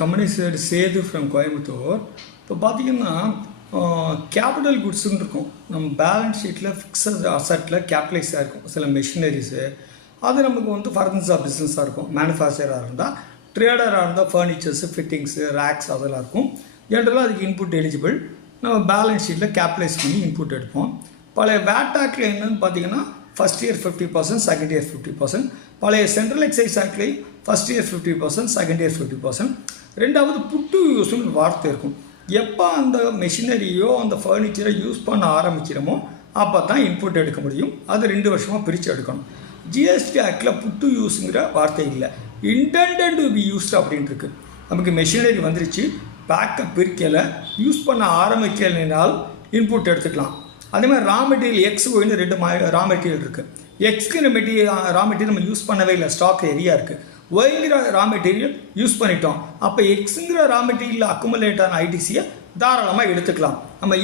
Company Setu from Coimbatore. இப்போ பார்த்தீங்கன்னா capital குட்ஸுன்னு இருக்கும். நம்ம பேலன்ஸ் ஷீட்டில் ஃபிக்ஸட் அசட்டில் கேபிட்டலைஸாக இருக்கும் சில மெஷினரிஸு. அது நமக்கு வந்து ஃபர்தன்ஸ் ஆஃப் பிஸ்னஸாக இருக்கும். மேனுஃபேக்சராக இருந்தால், ட்ரேடராக இருந்தால் ஃபர்னிச்சர்ஸு, ஃபிட்டிங்ஸு, ரேக்ஸ் அதெல்லாம் இருக்கும். ஜென்ரலாக அதுக்கு இன்புட் எலிஜிபிள். நம்ம பேலன்ஸ் ஷீட்டில் கேபிட்டலைஸ் பண்ணி இன்புட் எடுப்போம். பழைய வேட் ஆக்டில் என்னென்னு பார்த்தீங்கன்னா ஃபஸ்ட் இயர் 50%, செகண்ட் இயர் 50%. பழைய சென்ட்ரல் எக்ஸைஸ் ஆக்ட்லேயும் ஃபஸ்ட் இயர் 50%, செகண்ட் இயர் 50%. ரெண்டாவது புட்டு யூஸ்னு வார்த்தை இருக்கும். எப்போ அந்த மெஷினரியோ அந்த ஃபர்னிச்சரை யூஸ் பண்ண ஆரம்பிக்கிறோமோ அப்போ தான் இன்புட் எடுக்க முடியும். அது 2 வருஷமாக பிரித்து எடுக்கணும். ஜிஎஸ்டி ஆக்டில் புட்டு யூஸுங்கிற வார்த்தை இல்லை, இன்டெண்டட் டு பி யூஸ்ட் அப்படின்ட்டு இருக்குது. நமக்கு மெஷினரி வந்துருச்சு, பேக்கப் பிரிக்கலை, யூஸ் பண்ண ஆரம்பிக்கலைனால் இன்புட் எடுத்துக்கலாம். அதே மாதிரி ரா மெட்டீரியல் எக்ஸ் ஒய்னு 2 ரா மெட்டீரியல் இருக்குது. எக்ஸ்கிற ரா மெட்டீரியல் நம்ம யூஸ் பண்ணவே இல்லை, ஸ்டாக் ஏரியா இருக்குது. ஒய்ங்கிற ரா மெட்டீரியல் யூஸ் பண்ணிட்டோம். அப்போ எக்ஸுங்கிற ரா மெட்டீரியல் அக்குமுலேட் ஆன ஐடிசியை தாராளமாக எடுத்துக்கலாம். நம்ம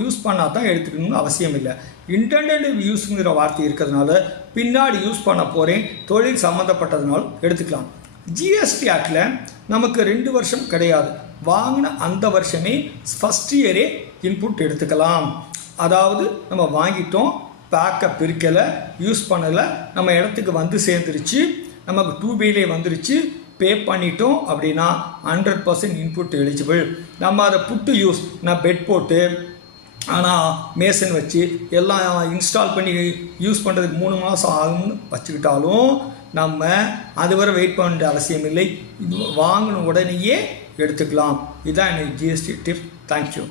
யூஸ் பண்ணால் தான் எடுத்துக்கணும்னு அவசியம் இல்லை. இன்டெண்டட் யூஸுங்கிற வார்த்தை இருக்கிறதுனால பின்னாடி யூஸ் பண்ண போகிறேன், தொழில் சம்மந்தப்பட்டதுனால எடுத்துக்கலாம். ஜிஎஸ்டி ஆக்டில் நமக்கு 2 வருஷம் கிடையாது. வாங்கின அந்த வருஷமே ஃபஸ்ட் இயரே இன்புட் எடுத்துக்கலாம். அதாவது நம்ம வாங்கிட்டோம், பேக்கப் பிரிக்கலை, யூஸ் பண்ணலை, நம்ம இடத்துக்கு வந்து சேர்ந்துருச்சு, நமக்கு 2Bலே வந்துருச்சு, பே பண்ணிட்டோம் அப்படின்னா 100% இன்புட் எலிஜிபிள். நம்ம அதை புட்டு யூஸ், நான் பெட் போட்டு ஆனால் மேசன் வச்சு எல்லாம் இன்ஸ்டால் பண்ணி யூஸ் பண்ணுறதுக்கு 3 மாதம் ஆகும்னு வச்சுக்கிட்டாலும் நம்ம அது வரை வெயிட் பண்ண வேண்டிய அவசியம் இல்லை. இது வாங்கின உடனேயே எடுத்துக்கலாம். இதுதான் எனக்கு ஜிஎஸ்டி டிப். தேங்க்யூ.